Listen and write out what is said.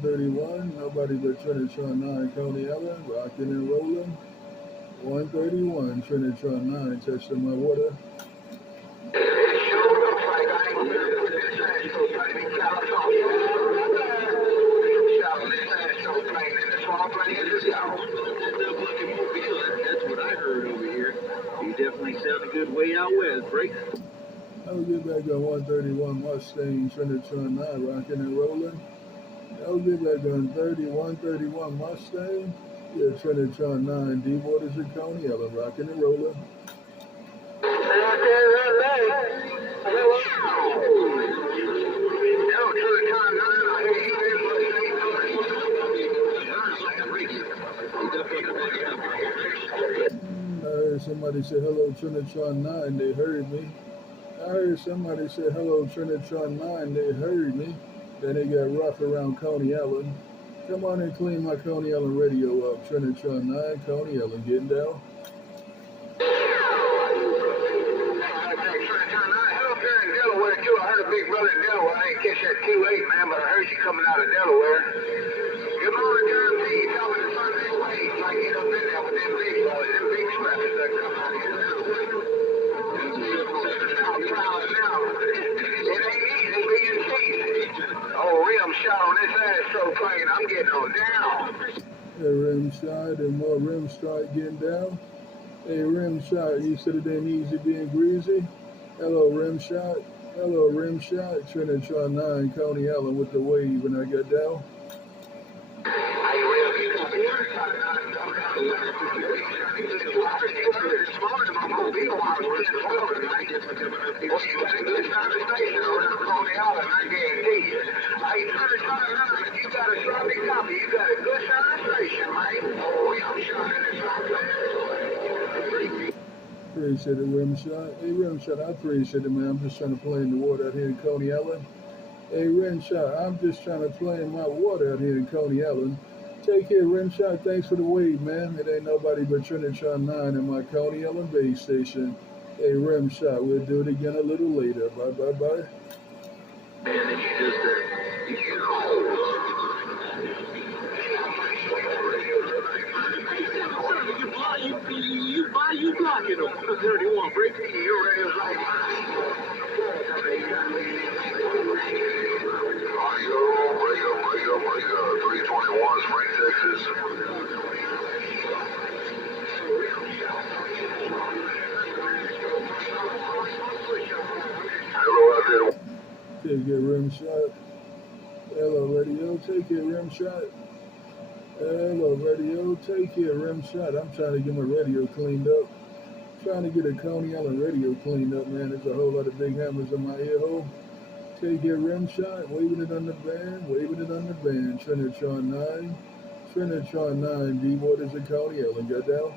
131. Nobody but Trinitron9, Coney Ellen, rocking and rolling. 131, Trinitron9, testing my water. That's what I heard over here. You definitely sound a good way out west, Break. I'll get back on 131 Mustang, Trinitron9, rocking and rolling. I'll get back on 131 Mustang. Yeah, Trinitron9, D Waters and Coney Ellen, rocking and rolling. I heard somebody say hello Trinitron9, they heard me. I heard somebody say hello Trinitron9, they heard me. Then they got rough around Coney Ellen. Come on and clean my Coney Ellen radio up. Trinitron9, Coney Ellen, getting down. I heard a big brother in Delaware. I ain't catch that 2-8, man, but I heard you coming out of Delaware. Good morning, John P. Tell me the Sunday ways, like you done been there with them big boys, them big snappers that come out here. It ain't easy being seasoned. Oh, rim shot on this ass so clean, I'm getting on down. Hey, rim shot and more rim strike getting down. Hey, rim shot, you said it ain't easy being greasy. Hello, rim shot. Hello, rim shot. Trinitron9, Coney Ellen with the wave, and I got down. Appreciate it, rim shot. Hey, rim shot, I appreciate it, man. I'm just trying to play in the water out here in Coney Ellen. Hey, rim shot, I'm just trying to play in my water out here in Coney Ellen. Take care, rim shot. Thanks for the wave, man. It ain't nobody but Trinitron9 in my Coney Ellen base station. Hey, rim shot, we'll do it again a little later. Bye, bye, bye. Man, it's just you blocking them. 31, Break. Your radio's like Radio, 321, Spring, Texas. Hello out there. Take care, rim shot. Hello, radio. Take care, rim shot. Hello, radio. Take care, rim shot. I'm trying to get my radio cleaned up. Trying to get a Coney Ellen radio cleaned up, man. There's a whole lot of big hammers in my ear hole. Take your rim shot, waving it on the band, waving it on the band. Trinitron9, D Waters and Coney Ellen, got down.